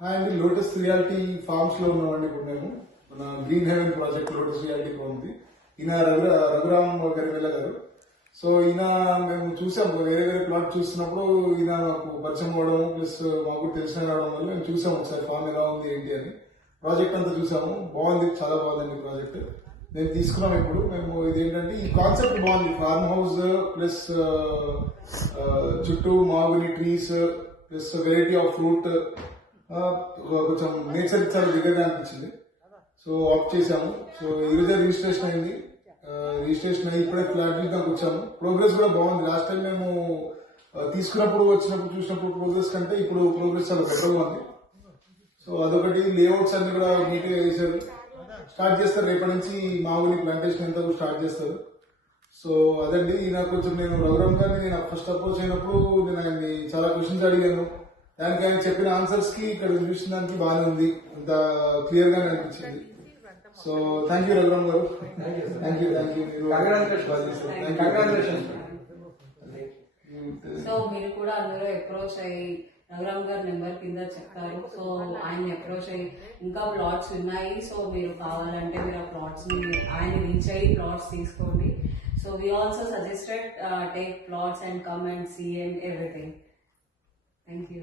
And lotus reality forms లో ఉన్నామండి. ఇప్పుడు మేము మన Green Heaven project Lotus Reality ఉంది. ఈయన రఘురామ్ గరివెల్ల గారు. సో ఈయన మేము చూసాం, వేరే వేరే ప్లాట్ చూస్తున్నప్పుడు ఈయన మాకు పరిచయం అవ్వడం ప్లస్ మాకు తెలిసిన రావడం వల్ల మేము చూసాం ఒకసారి ఫామ్ ఎలా ఉంది ఏంటి అని. ప్రాజెక్ట్ అంతా చూసాము, బాగుంది, చాలా బాగుందండి ప్రాజెక్ట్. నేను తీసుకున్నాం. ఇప్పుడు మేము ఇదేంటంటే ఈ కాన్సెప్ట్ బాగుంది, ఫార్మ్ హౌస్ ప్లస్ చుట్టూ మాగుని trees plus variety of fruit, కొంచెం నేచర్ చాలా దగ్గరగా అనిపించింది. సో ఆప్ట్ చేశాము. సో ఈరోజే రిజిస్ట్రేషన్ అయింది. రిజిస్ట్రేషన్ అయ్యి ఇప్పుడే ఫ్లాట్ దాకా వచ్చాము. ప్రోగ్రెస్ కూడా బాగుంది. లాస్ట్ టైం మేము తీసుకున్నప్పుడు వచ్చినప్పుడు చూసినప్పుడు ప్రోగ్రెస్ కంటే ఇప్పుడు ప్రోగ్రెస్ చాలా బెటర్గా ఉంది. సో అదొకటి, లేఅవుట్స్ అన్ని కూడా నీట్ గా వేసారు. స్టార్ట్ చేస్తారు రేపటి నుంచి మామూలు ప్లాంటేషన్ అంతా కూడా స్టార్ట్ చేస్తారు. సో అదండి. ఈయన కొంచెం నేను రఘురామ్ గారిని నేను ఫస్ట్ అప్రోచ్ అయినప్పుడు నేను ఆయన్ని చాలా క్వశ్చన్స్ అడిగాను. దానికి ఆయన చెప్పిన ఆన్సర్స్ కి ఇక్కడ చూసిన దానికి బాగానే ఉంది, అంత క్లియర్ గా అనిపించింది. సో థ్యాంక్ యూ రఘురామ్ గారు. Thank you. సో మీరు కూడా అందరూ అప్రోచ్ అయ్యి రఘురామ్ గారి నెంబర్ కింద చెప్తారు. సో ఆయన అప్రోచ్ అయ్యి ఇంకా ప్లాట్స్ ఉన్నాయి. సో మీరు కావాలంటే మీరు ఆ ప్లాట్స్ ని ఆయన రీచ్ అయ్యి ప్లాట్స్ తీసుకోండి. So we also suggested take plots and come and see and everything. Thank you.